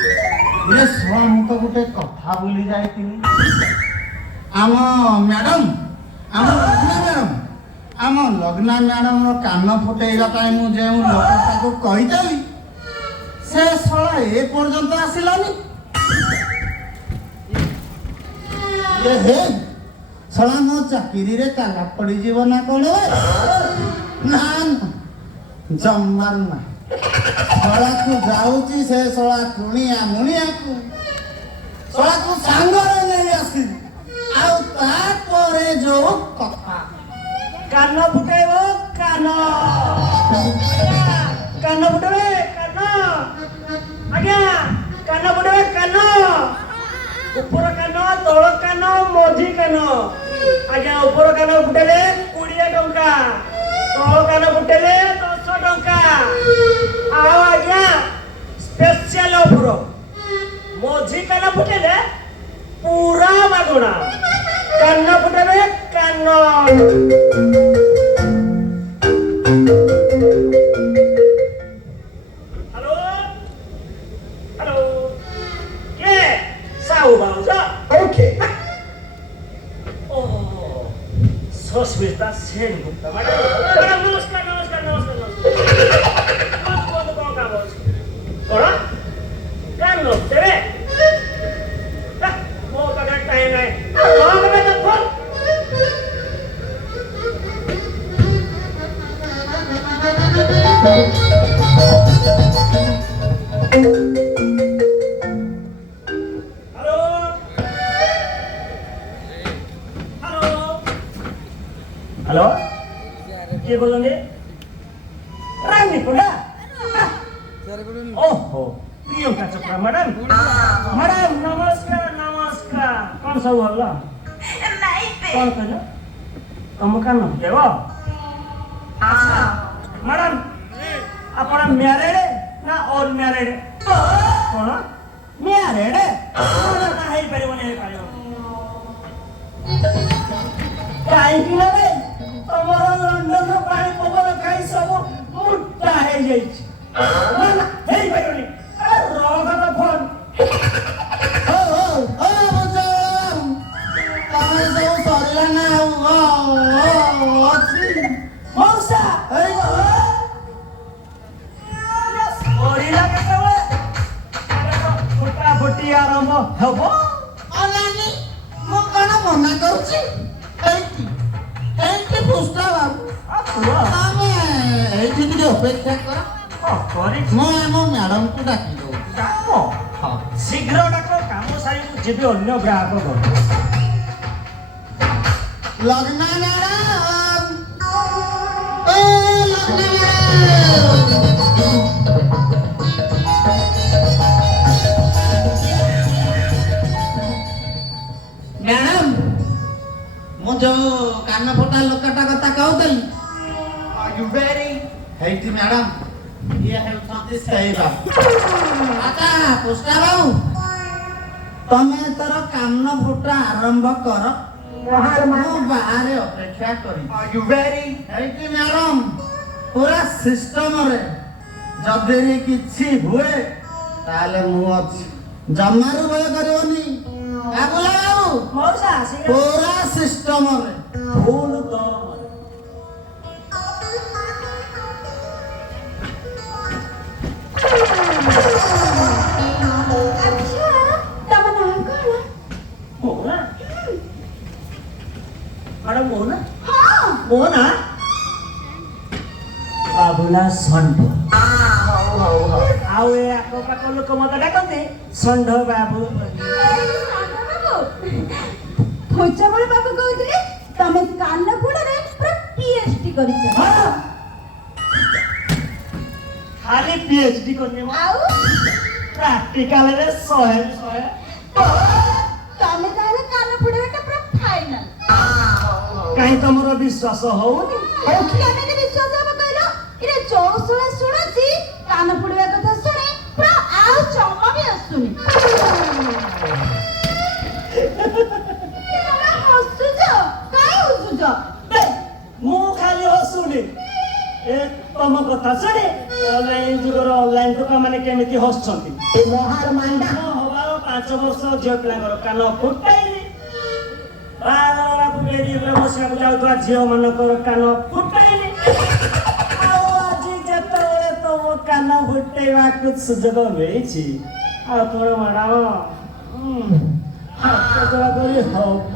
ये शला मु तो गोटे कथा बोली जाइतिनी आम मैडम आम लग्ना मैडम कान फुटेगा मु जो लोकटा को कहीदेली से शला ए पर्यंत आसिलानी ये हे शला मो चाकरी रे ताला पड़ी जीव ना कौन ना जमार ना शला को जाऊची से शला कुणिया मुणिया को शला को सांगरे नहीं आसी आउ तापरे जो कथा कान फुटेबो कान फुटेबे कान आज्ञा कान फुटेबे कान ऊपर कान तल कान मझी कान आज्ञा ऊपर कान फुटेले 20 टंका तल कान फुटेले 10 टंका आओ आज्ञा स्पेशल ऑफर मझी कान फुटेले पूरा मागणा कान फुटेबे कान Sosmita Sengupta. Madam, namaskar. Kau kamu? Orang? Kan lo, tebe? Mau pakai time ni? Mau pakai telepon? Hello के बोलोगे रानी कोड़ा ओहो प्रियंका चोपड़ा मैडम नमस्कार कौन सा हुआ कौन कहलो तुम का नाम देव मैडम अपना मैरिड ना और मैरिड कौन मैरिड नहीं परिवने काई ना तमरो लंडन रो पानी पवन खाई सब मुट्टा हे जाई ना हे पाइरोनी अरे रोग का फोन ओ बजम तामे सब सरिला ना अच्छी मौसा अरे ओरिला केतवे फुटी आरंभ हबो अनानी मो कण मना करूची एंटी पुष्टा बाबू आमे एठी ଟିକେ ଅପେକ୍ଷା କର ମୁଁ ଆମ ମ୍ୟାଡମ କୁ ଡାକି ଦଉ ଶୀଘ୍ର ଡାକ କାମ ସାରି ମୁଁ ଯିବି ଅନ୍ୟ ଗ୍ରାହକ ଘର ଲଗ୍ନା ମ୍ୟାଡମ ଓ ଲଗ୍ନା ମ୍ୟାଡମ ମୁଁ ଯୋଉ କାନ ଫଟା ଲୋକଟା କଥା କହୁଥିଲି ଆର୍ ୟୁ ରେଡି ହେଇଟି ମ୍ୟାଡମ ଇଏ ହେଉଛନ୍ତି ସେଇ ବାବୁ ଆଚ୍ଛା ପୁଷ୍ଟା ବାବୁ ତମେ ତୋର କାନ ଫୁଟା ଆରମ୍ଭ କର ମୁଁ ବାହାରେ ଅପେକ୍ଷା କରିବି ଆର୍ ୟୁ ରେଡି ହେଇଟି ମ୍ୟାଡମ ପୁରା ସିଷ୍ଟମରେ ଯଦି କିଛି ହୁଏ ତାହେଲେ ମୁଁ ଅଛି ଜମାରୁ ଭୟ କରିବନି ବାବୁଲା ବାବୁ ମଉସା पूरा सिस्टम में फूल दम अच्छा तब ना कौन मोना अरे मोना हां मोना बाबुला संढ आउ ए आको पाको लोक मत डाकते संढ बाबू खोजबळ बाबू कहउतले तमे कान फुडरे पूरा पीएचडी करिछ खाली पीएचडी करने आउ प्रैक्टिकल रे 100 तमे तारे कान फुडरेटा पूरा फाइनल कहीं तमरो विश्वास होउनी केने के विश्वास हम कहलो इरे चौसुळा सुणुची कान फुडवा कथा सुने पूरा आउ चमा भी आसुनी मु खाली हसुनी ए तम कथा सुनी ऑनलाइन जुगर ऑनलाइन दुकान माने केमिति हसछंती ଏ ମହାର ମାଣ୍ଡା ହବାର 5 ବର୍ଷ ଝିଅ ପିଲାଙ୍କର କାନ ଫୁଟାଇଲି ବାହାଘର ଫୁଟାଇଲି ବସିବାକୁ ଯାଉଥିବା ଝିଅ ମାନଙ୍କର କାନ ଫୁଟାଇଲି ଆଉ ଆଜି ଯେତେବେଳେ ତମ କାନ ଫୁଟେଇବାକୁ ସୁଯୋଗ ମିଳିଛି ଆଉ ତୋର ମ୍ୟାଡାମ ହାତ ଚଳା କରି ହବ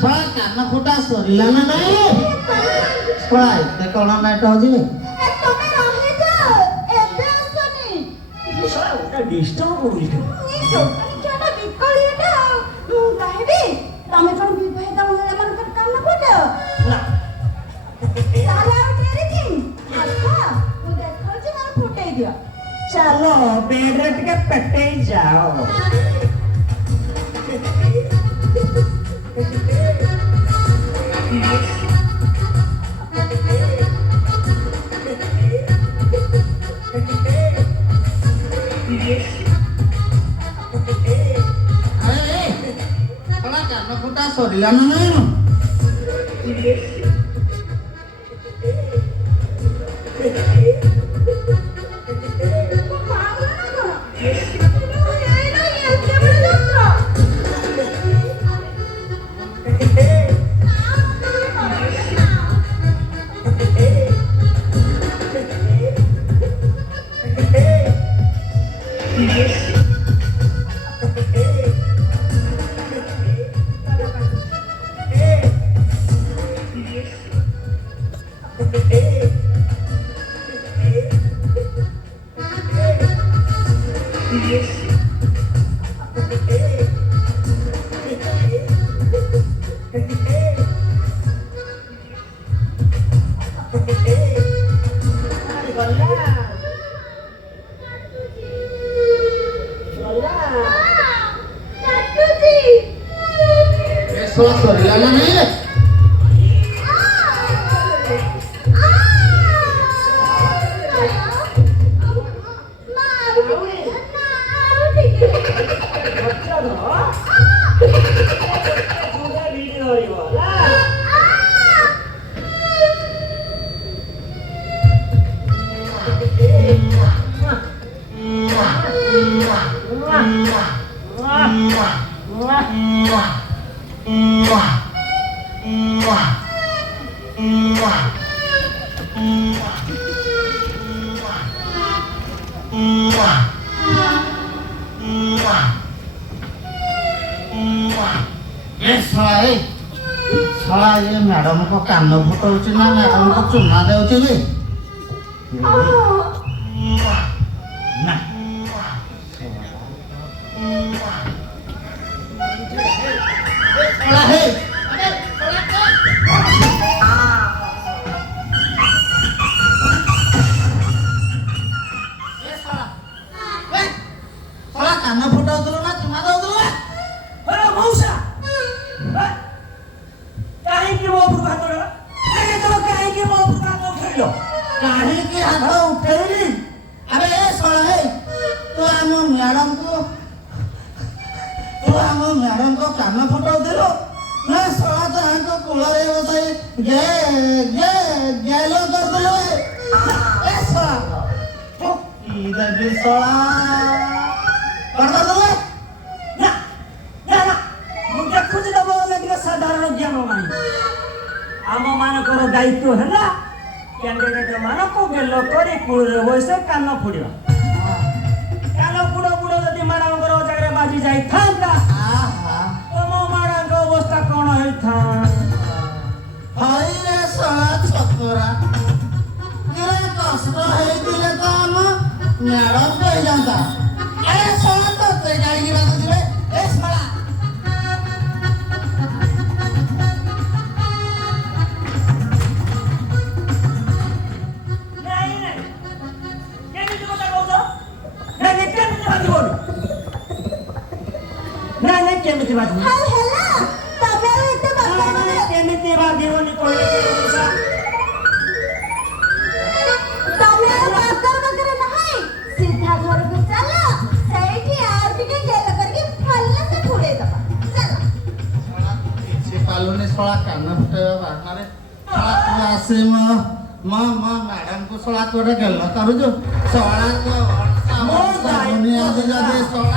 ଶଳା କାନ ଫୁଟା ସରିଲା ନା ନାଇଁ ଶଳା ଏତେ କଣ ନାଟ ହଉଛି ଏ ତମେ ରହିଯାଅ ଏବେ ଆସନି ଶଳା ଗୋଟେ ଡିଷ୍ଟର୍ବ କରୁଛି ଯୋଉଟା ବିକଳିଟା ମୁଁ କହିବି ତମେ କଣ ବିବାହିତ ମହିଳାମାନଙ୍କର କାନ ଫୁଟାଅ ନା ତାହେଲେ ଆଉ ଡେରି କି ଆସ ମୁଁ ଦେଖଉଛି ମୋର ଫୁଟେଇ ଦିଅ ଚାଲ ବେଡରେ ଟିକେ ପେଟେଇ ଯାଅ ଶଳା କାନ ଫୁଟା ସରିଲା ନା ନାଇଁ ଶଳା ସରିଲା ନା ନାଇଁ ଶଳା ଇଏ ମ୍ୟାଡମଙ୍କ କାନ ଫୁଟଉଛି ନା ମ୍ୟାଡମଙ୍କୁ ଚୁମା ଦେଉଛି କି ନା ଶଳା ହେ ଶଳା କାନ ଫୁଟାଉଥିଲୁ ନା ଚୁମା ଦଉଥିଲୁ କାହିଁକି ହାତ ଉଠେଇଲି ଆରେ ଏ ଶଳା ହେ ତୁ ଆମ ମ୍ୟାଡମଙ୍କ କାନ ଫୁଟାଉଥିଲୁ ନା ଶଳା ତାଙ୍କ କୂଳରେ ବସାଇ ଗେଲ କରିଦେଲୁ ଏ ଶଳା କି ଦେବି ଶଳା କରିଦେଲୁ ମୁଁ ଦେଖୁଛି ତମ ଟିକେ ସାଧାରଣ ଜ୍ଞାନ ନାହିଁ ଆମ ମାନଙ୍କର ଦାୟିତ୍ୱ ହେଲା କ୍ୟାଣ୍ଡିଡେଟ ମାନଙ୍କୁ ଗେଲ କରି କୂଳରେ ବସେ କାନ ଫୁଡ଼ିବା କାନ ଫୁଡ଼ ଫୁଡ଼ ଯଦି ମ୍ୟାଡମଙ୍କର ଜାଗାରେ ବାଜି ଯାଇଥାନ୍ତା ତମ ମ୍ୟାଡମଙ୍କ ଅବସ୍ଥା କଣ ହେଇଥାନ୍ତା ହଇରେ ଶଳା ଛକରା କଷ୍ଟ ହେଇଥିଲେ ତ ଆମ ମ୍ୟାଡମ କହିଯାନ୍ତା ଆରେ ଶଳା ତତେ କାହିଁକି ବାଧୁଥିଲେ ଏ ଶଳା କେମିତି ବାଜିବ କେମିତି ବାଜିବନି କହିଲେ ସିଧା ଘରକୁ ଚାଲ ସେଇଠି ଆଉ ଟିକେ ଗେଲ କରିକି ଭଲସେ ଫୁଡେଇ ଦବା ଚାଲ କିଛି ପାଲୁନି ଶଳା କାନ ଫୁଟେଇବା ବାହାନାରେ ଆସେ ମୋ मैडम को सोला तोड़े गल करू जो सोला तो मोर दायित्व दुनिया दे होला। सोला